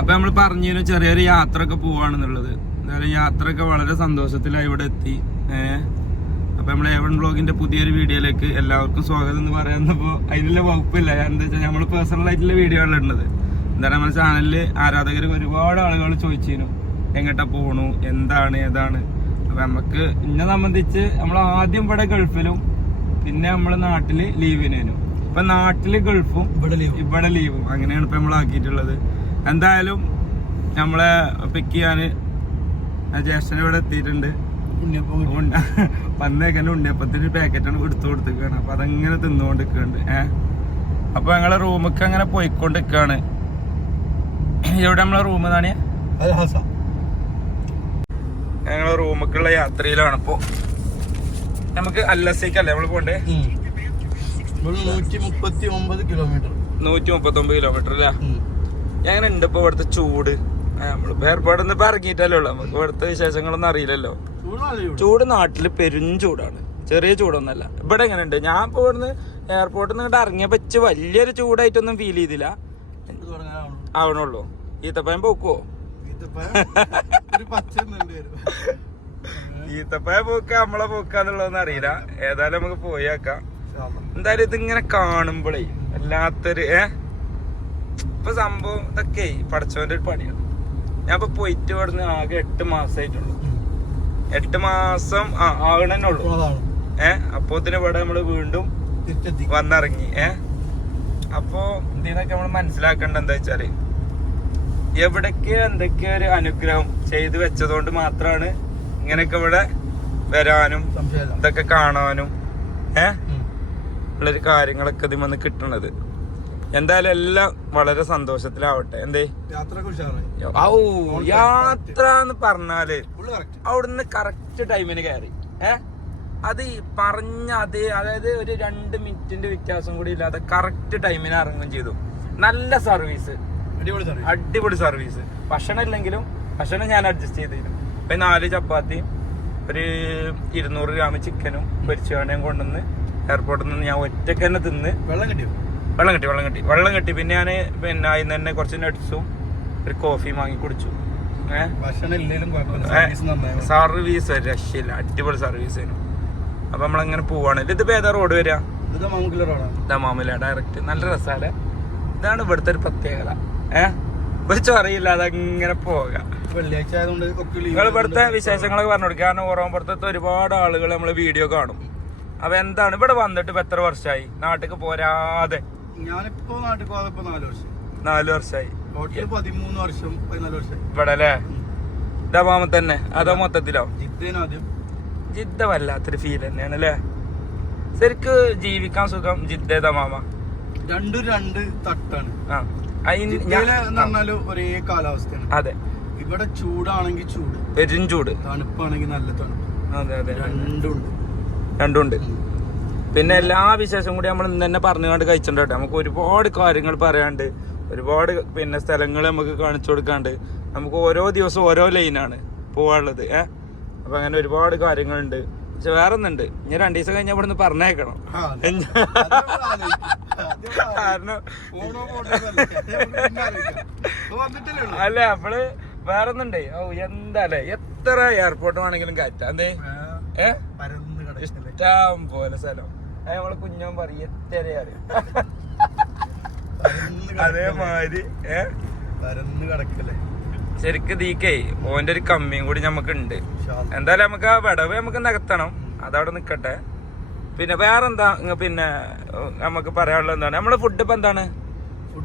അപ്പൊ നമ്മൾ പറഞ്ഞു ചെറിയൊരു യാത്ര ഒക്കെ പോവാണെന്നുള്ളത്. എന്തായാലും യാത്ര ഒക്കെ വളരെ സന്തോഷത്തിലായി ഇവിടെ എത്തി. ഏഹ് അപ്പൊ നമ്മളെ ഏവൺ ബ്ലോഗിന്റെ പുതിയൊരു വീഡിയോയിലേക്ക് എല്ലാവർക്കും സ്വാഗതം എന്ന് പറയുന്നപ്പോ അതിനുള്ള വകുപ്പില്ല. കാരണം എന്താ വെച്ചാൽ നമ്മൾ പേഴ്സണൽ ആയിട്ടുള്ള വീഡിയോ ആണ് ഉള്ളത് എന്താണ് നമ്മുടെ ചാനലിൽ ആരാധകർ ഒരുപാട് ആളുകൾ ചോദിച്ചിരുന്നു. എങ്ങോട്ടാ പോണു? എന്താണ്? ഏതാണ്? അപ്പൊ നമുക്ക് ഇന്നെ സംബന്ധിച്ച് നമ്മൾ ആദ്യം ഇവിടെ ഗൾഫിലും പിന്നെ നമ്മൾ നാട്ടിൽ ലീവിനും ഇപ്പൊ നാട്ടിൽ ഗൾഫും ഇവിടെ ലീവ് ഇവിടെ ലീവും അങ്ങനെയാണ് ഇപ്പൊ നമ്മൾ ആക്കിയിട്ടുള്ളത് എന്തായാലും നമ്മളെ പിക്ക് ചെയ്യാൻ ആ ജ്യേഷ്ഠൻ ഇവിടെ എത്തിയിട്ടുണ്ട്. ഉണ്ണിയപ്പം ഉണ്ട- വന്നേക്കന്നെ ഉണ്ണിയപ്പത്തിന് പാക്കറ്റാണ് എടുത്തു കൊടുത്തിരിക്കുകയാണ്. അപ്പൊ അതങ്ങനെ തിന്നുകൊണ്ടിരിക്കുന്നുണ്ട് ഏഹ് അപ്പൊ ഞങ്ങളെ റൂമൊക്കെ അങ്ങനെ പോയിക്കൊണ്ടിരിക്കാണ് ഇവിടെ നമ്മളെ റൂം എന്താണ് അത് ഹസ. ഞങ്ങളെ റൂമൊക്കെയുള്ള യാത്രയിലാണ് ഇപ്പൊ. നമുക്ക് അല്ലസേക്കല്ലേ നമ്മൾ പോണ്ടേ നൂറ്റി മുപ്പത്തി ഒമ്പത് കിലോമീറ്റർ നൂറ്റി മുപ്പത്തി ഒമ്പത് കിലോമീറ്റർ അല്ലേ എങ്ങനെ ഉണ്ട് ഇപ്പൊ ഇവിടുത്തെ ചൂട്. നമ്മളിപ്പോ ഏർപ്പാടൊന്നും ഇപ്പൊ ഇറങ്ങിയിട്ടല്ലേ ഉള്ളു. നമുക്ക് ഇവിടുത്തെ വിശേഷങ്ങളൊന്നും അറിയില്ലല്ലോ. ചൂട് നാട്ടിൽ പെരും ചൂടാണ്. ചെറിയ ചൂടൊന്നല്ല ഇവിടെ എങ്ങനെ ഉണ്ട് ഞാൻ ഇപ്പൊ ഇവിടുന്ന് എയർപോർട്ടിൽ നിന്ന് ഇങ്ങോട്ട് ഇറങ്ങിയ വെച്ച് വലിയൊരു ചൂടായിട്ടൊന്നും ഫീൽ ചെയ്തില്ല. ആവണുള്ളൂ. ഈത്തപ്പയം പോക്കുവോ? ഈത്തപ്പയം പോക്ക നമ്മളെ പോക്കാന്നുള്ളതൊന്നും അറിയില്ല. ഏതായാലും നമുക്ക് പോയേക്കാം എന്തായാലും ഇതിങ്ങനെ കാണുമ്പോഴേ വല്ലാത്തൊരു ഏ? ഇപ്പൊ സംഭവം ഇതൊക്കെ പഠിച്ചവന്റെ ഒരു പണിയാണ് ഞാൻ ഇപ്പൊ പോയിട്ട് ഇവിടുന്ന് ആകെ എട്ട് മാസമായിട്ടുള്ളൂ എട്ട് മാസം ആ ആകണന്നെ ഉള്ളൂ. അതാണ്. ഏ അപ്പോത്തിന് ഇവിടെ നമ്മൾ വീണ്ടും വന്നിറങ്ങി. ഏ അപ്പോ ഇതിനൊക്കെ നമ്മൾ മനസ്സിലാക്കേണ്ട എന്താ വെച്ചാൽ എവിടൊക്കെ എന്തൊക്കെയോ ഒരു അനുഗ്രഹം ചെയ്തു വെച്ചതുകൊണ്ട് മാത്രമാണ് ഇങ്ങനെയൊക്കെ ഇവിടെ വരാനും ഇതൊക്കെ കാണാനും ഏ ഉം. ഉള്ളൊരു കാര്യങ്ങളൊക്കെ ഇതിൽ വന്ന് കിട്ടണത്. എന്തായാലും എല്ലാം വളരെ സന്തോഷത്തിലാവട്ടെ. എന്തേ? ഔ യാത്ര എന്ന് പറഞ്ഞാൽ അവിടുന്ന് കറക്റ്റ് ടൈമിന് കയറി. ഏ? അത് പറഞ്ഞ അതേ അതായത് ഒരു രണ്ട് മിനിറ്റിന്റെ വ്യത്യാസം കൂടി ഇല്ലാതെ കറക്റ്റ് ടൈമിന് ഇറങ്ങുകയും ചെയ്തു. നല്ല സർവീസ് അടിപൊളി സർവീസ് ഭക്ഷണം ഇല്ലെങ്കിലും ഭക്ഷണം ഞാൻ അഡ്ജസ്റ്റ് ചെയ്തിരുന്നു. ഇപ്പൊ നാല് ചപ്പാത്തിയും ഒരു ഇരുന്നൂറ് ഗ്രാം ചിക്കനും പൊരിച്ചുകാണ്ടയും കൊണ്ടുവന്ന് എയർപോർട്ടിൽ നിന്ന് ഞാൻ ഒറ്റക്കന്നെ തന്നെ തിന്ന് വെള്ളം കിട്ടിയോ? വെള്ളം കിട്ടി വെള്ളം കിട്ടി. വെള്ളം കിട്ടി. പിന്നെ ഞാൻ പിന്നെ അതിന് തന്നെ കുറച്ച് നട്ട്സും ഒരു കോഫിയും വാങ്ങി കുടിച്ചു. സർവീസ് രക്ഷയില്ല. അടിപൊളി സർവീസ് ആയിരുന്നു. അപ്പൊ നമ്മളങ്ങനെ പോവാണ്. ഇതിപ്പോ ഏതാ റോഡ് വരിക? ദമാമില ഡയറക്റ്റ് നല്ല രസാല ഇതാണ് ഇവിടുത്തെ ഒരു പ്രത്യേകത. ഏഹ് ഒരു ചൊറയില്ലാതെ അങ്ങനെ പോകാം വെള്ളിയാഴ്ച നിങ്ങൾ ഇവിടുത്തെ വിശേഷങ്ങളൊക്കെ പറഞ്ഞു കൊടുക്കുക കാരണം പുറത്തത്തെ ഒരുപാട് ആളുകൾ നമ്മൾ വീഡിയോ കാണും. അപ്പൊ എന്താണ്? ഇവിടെ വന്നിട്ട് ഇപ്പൊ എത്ര വർഷമായി നാട്ടിക്ക് പോരാതെ. ഞാനിപ്പോ നാട്ടിൽ പോകാതെ നാല് വർഷം നാല് വർഷമായി. ടോട്ടൽ പതിമൂന്ന് വർഷം പതിനാല് വർഷം ഇവിടെ അല്ലേ ഡബാമ തന്നെ. അതോ മൊത്തത്തിലോ? ജിദ്ദേനാദ്യം ജിദ്ദ വല്ലാത്തൊരു ഫീൽ തന്നെയാണ് അല്ലേ ശരിക്ക് ജീവിക്കാൻ സുഖം ജിദ്ദ ദമാമ രണ്ടും രണ്ട് തട്ടാണ്. പറഞ്ഞാൽ ഒരേ കാലാവസ്ഥയാണ്. അതെ. ഇവിടെ ചൂടാണെങ്കിൽ ചൂട്. പെരും ചൂട്. തണുപ്പാണെങ്കിൽ നല്ല തണുപ്പ്. അതെ അതെ. രണ്ടുണ്ട് രണ്ടുണ്ട് പിന്നെ എല്ലാ വിശേഷം കൂടി നമ്മൾ ഇന്ന് തന്നെ പറഞ്ഞുകൊണ്ട് കഴിച്ചിട്ടുണ്ട് നമുക്ക് ഒരുപാട് കാര്യങ്ങൾ പറയാണ്ട് ഒരുപാട് പിന്നെ സ്ഥലങ്ങൾ നമുക്ക് കാണിച്ചു കൊടുക്കാണ്ട് നമുക്ക് ഓരോ ദിവസം ഓരോ ലൈനാണ് പോവാനുള്ളത്. ഏഹ് അപ്പൊ അങ്ങനെ ഒരുപാട് കാര്യങ്ങളുണ്ട്. പക്ഷെ വേറെ ഒന്നുണ്ട് ഇനി രണ്ടു ദിവസം കഴിഞ്ഞാൽ നിന്ന് പറഞ്ഞേക്കണം. കാരണം. അല്ല അപ്പൾ വേറെ ഒന്നുണ്ടേ ഓ എന്താല്ലേ എത്ര എയർപോർട്ട് വേണമെങ്കിലും കയറ്റാം. എന്തേ? ഏ? ഇഷ്ടം പോലെ സ്ഥലം. നമ്മളെ കുഞ്ഞോൻ പറയും അറിയാം. അതേമാതിരി ഏ? പരന്ന് കിടക്കല്ലേ? ശരിക്ക് ദീക്കേ ഓന്റെ ഒരു കമ്മിയും കൂടി നമുക്ക് ഉണ്ട് എന്തായാലും നമുക്ക് ആ വിടവ് നമുക്ക് നികത്തണം. അതവിടെ നിക്കട്ടെ. പിന്നെ വേറെന്താ എന്താ പിന്നെ നമുക്ക് പറയാനുള്ള എന്താണ്? നമ്മളെ ഫുഡ് ഇപ്പൊ എന്താണ്?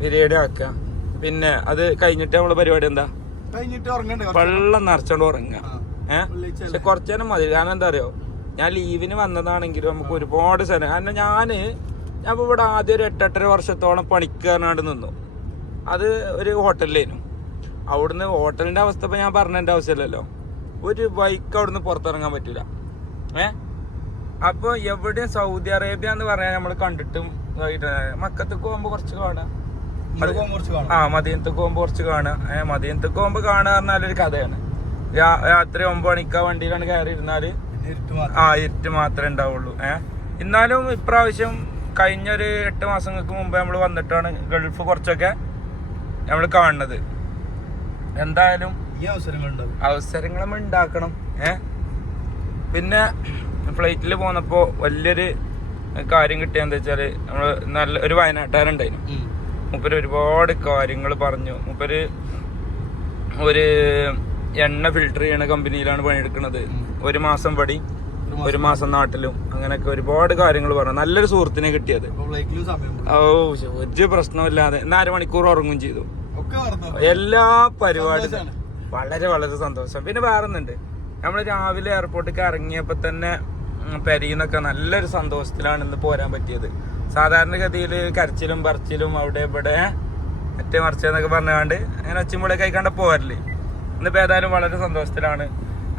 ബിരിയാണി ആക്കാം. പിന്നെ അത് കഴിഞ്ഞിട്ട് നമ്മളെ പരിപാടി എന്താ? കഴിഞ്ഞിട്ട് വെള്ളം നിറച്ചോണ്ട് ഉറങ്ങുക ആ. ഏഹ് പക്ഷെ കുറച്ചു നേരം മതി. കാരണം എന്താ അറിയോ ഞാൻ ലീവിന് വന്നതാണെങ്കിലും നമുക്ക് ഒരുപാട് സ്ഥലം കാരണം ഞാൻ ഞാൻ ഇപ്പൊ ഇവിടെ ആദ്യം ഒരു എട്ടെട്ടര വർഷത്തോളം പണിക്കാരനാട് നിന്നു. അത് ഒരു ഹോട്ടലിലേനു. അവിടുന്ന് ഹോട്ടലിന്റെ അവസ്ഥ ഇപ്പൊ ഞാൻ പറഞ്ഞതിന്റെ ആവശ്യമില്ലല്ലോ. ഒരു ബൈക്ക് അവിടുന്ന് പുറത്തിറങ്ങാൻ പറ്റില്ല ഏ? അപ്പൊ എവിടെയും? സൗദി അറേബ്യ എന്ന് പറയാൻ നമ്മൾ കണ്ടിട്ടും മക്കത്തേക്ക് പോകുമ്പോ കുറച്ച് കാണാം. ആ മദീനത്തേക്ക് പോകുമ്പോ കുറച്ച് കാണുക ഏഹ് മദീനത്തേക്ക് പോകുമ്പോ കാണുക പറഞ്ഞാൽ ഒരു കഥയാണ്. രാത്രി ഒമ്പത് മണിക്കാ വണ്ടിയിലാണ് കയറി ഇരുന്നാൽ ആ ഇരുട്ട് മാത്രമേ ഉണ്ടാവുള്ളൂ. ഏഹ് എന്നാലും ഇപ്രാവശ്യം കഴിഞ്ഞൊരു എട്ട് മാസങ്ങൾക്ക് മുമ്പ് നമ്മൾ വന്നിട്ടാണ് ഗൾഫ് കുറച്ചൊക്കെ നമ്മൾ കാണുന്നത്. എന്തായാലും ഈ അവസരങ്ങൾ അവസരങ്ങൾ നമ്മൾ ഉണ്ടാക്കണം. ഏ? പിന്നെ ഫ്ലൈറ്റിൽ പോന്നപ്പോൾ വലിയൊരു കാര്യം കിട്ടിയെന്ന് വെച്ചാൽ നമ്മൾ നല്ല ഒരു വയനാട്ടുകാരുണ്ടായിരുന്നു. മൂപ്പര് ഒരുപാട് കാര്യങ്ങൾ പറഞ്ഞു. മൂപ്പര് ഒരു എണ്ണ ഫിൽട്ടർ ചെയ്യണ കമ്പനിയിലാണ് പണിയെടുക്കുന്നത്. ഒരു മാസം പടി ഒരു മാസം നാട്ടിലും അങ്ങനെയൊക്കെ ഒരുപാട് കാര്യങ്ങൾ പറഞ്ഞു. നല്ലൊരു സുഹൃത്തിനെ കിട്ടിയത്. ഓ ഒരു പ്രശ്നമില്ലാതെ നാല് അരമണിക്കൂർ ഉറങ്ങും ചെയ്തു. എല്ലാ പരിപാടിയും വളരെ വളരെ സന്തോഷം. പിന്നെ വേറെ ഒന്നുണ്ട് നമ്മൾ രാവിലെ എയർപോർട്ടിലേക്ക് ഇറങ്ങിയപ്പോ തന്നെ പെരീന്നൊക്കെ നല്ലൊരു സന്തോഷത്തിലാണ് ഇന്ന് പോരാൻ പറ്റിയത്. സാധാരണഗതിയിൽ കരച്ചിലും പറച്ചിലും അവിടെ ഇവിടെ മറ്റേ മറിച്ചെന്നൊക്കെ പറഞ്ഞാണ്ട് അങ്ങനെ ഒച്ചമ്പളെ കഴിക്കാണ്ട് പോരല്ലേ ഇന്നിപ്പോ ഏതായാലും വളരെ സന്തോഷത്തിലാണ്.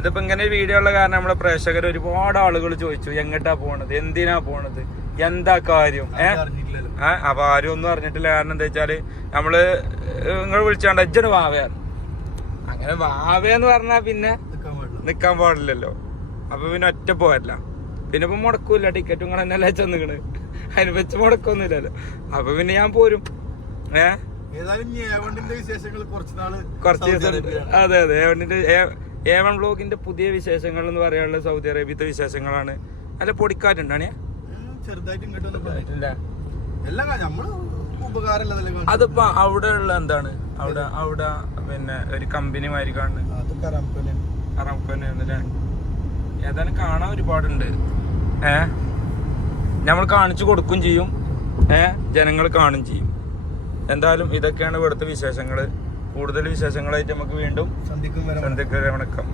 ഇതിപ്പോൾ ഇങ്ങനെ വീഡിയോ ഉള്ള കാരണം നമ്മുടെ പ്രേക്ഷകർ ഒരുപാട് ആളുകൾ ചോദിച്ചു എങ്ങോട്ടാ പോണത്? എന്തിനാ പോണത്? എന്താ കാര്യം? ഏഹ്? ഏഹ്? അപ്പൊ ആരും ഒന്നും അറിഞ്ഞിട്ടില്ല. കാരണം എന്താ വെച്ചാൽ നമ്മൾ നിങ്ങൾ വിളിച്ചാണ്ട് അജ്ജന് വാവയാണ് അങ്ങനെ വാവയെന്ന് പറഞ്ഞാ പിന്നെ നിക്കാൻ പാടില്ല. നിക്കാൻ പാടില്ലല്ലോ. അപ്പൊ പിന്നെ ഒറ്റ പോരല്ല. പിന്നെ ഇപ്പൊ മുടക്കൂല ടിക്കറ്റും കൂടെ തന്നെ ചെന്നിക്കണ് അതിന് വെച്ച് മുടക്കൊന്നുമില്ലല്ലോ. അപ്പൊ പിന്നെ ഞാൻ പോരും. ഏ കുറച്ച് ദിവസം. അതെ അതെ. എ വൺ ബ്ലോഗിന്റെ പുതിയ വിശേഷങ്ങൾ എന്ന് പറയാനുള്ള സൗദി അറേബ്യത്തെ വിശേഷങ്ങളാണ്. അല്ല പൊടിക്കാറ്റുണ്ടാണേ. അതിപ്പോ അവിടെ ഉള്ള എന്താണ്? അവിടെ അവിടെ പിന്നെ ഒരു കമ്പനി മാതിരി കാണുന്നത്. ഏതായാലും കാണാൻ ഒരുപാടുണ്ട്. ഏ? നമ്മൾ കാണിച്ചു കൊടുക്കും ചെയ്യും. ഏ? ജനങ്ങൾ കാണും ചെയ്യും. എന്തായാലും ഇതൊക്കെയാണ് ഇവിടുത്തെ വിശേഷങ്ങൾ കൂടുതൽ വിശേഷങ്ങളായിട്ട് നമുക്ക് വീണ്ടും സന്ധ്യക്ക് വണക്കം.